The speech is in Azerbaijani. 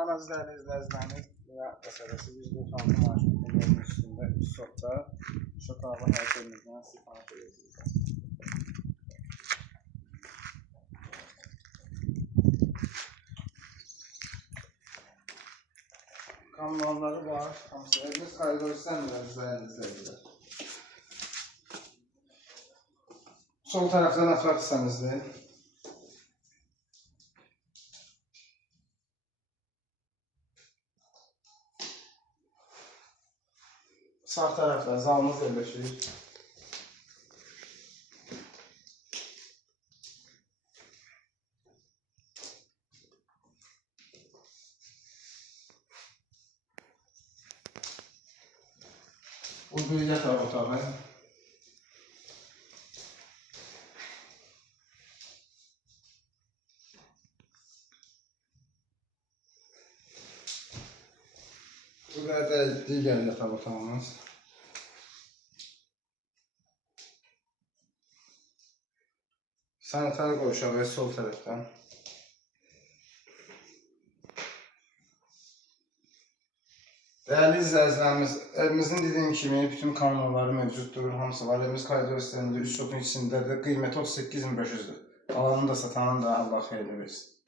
Arazı dəhlizlərinin və məsələsi 146 marşrutunda yolun üstündə üst sotda Şotaqlı hərəkətimizdən istifadə edilir. Kamyonları var, hamısı. Biz koridor istəmirlər, izləyənizlər. Sol tərəfdən ətraf hissəmizdir. Sağ tərəfdə zalımız yerləşir. Bu bir yataq otağı. Burada digər yataq otağımız. Sanitar qovşağı sol tərəfdən. Dəyərli izləyicilərimiz, evimizin dediyim kimi bütün kanunları mövcuddur, hamısı var. Evimiz koridor sistemində, üst sotun içində də qiyməti 38.500'dür. Alanını da satanın da Allah xeyirli versin.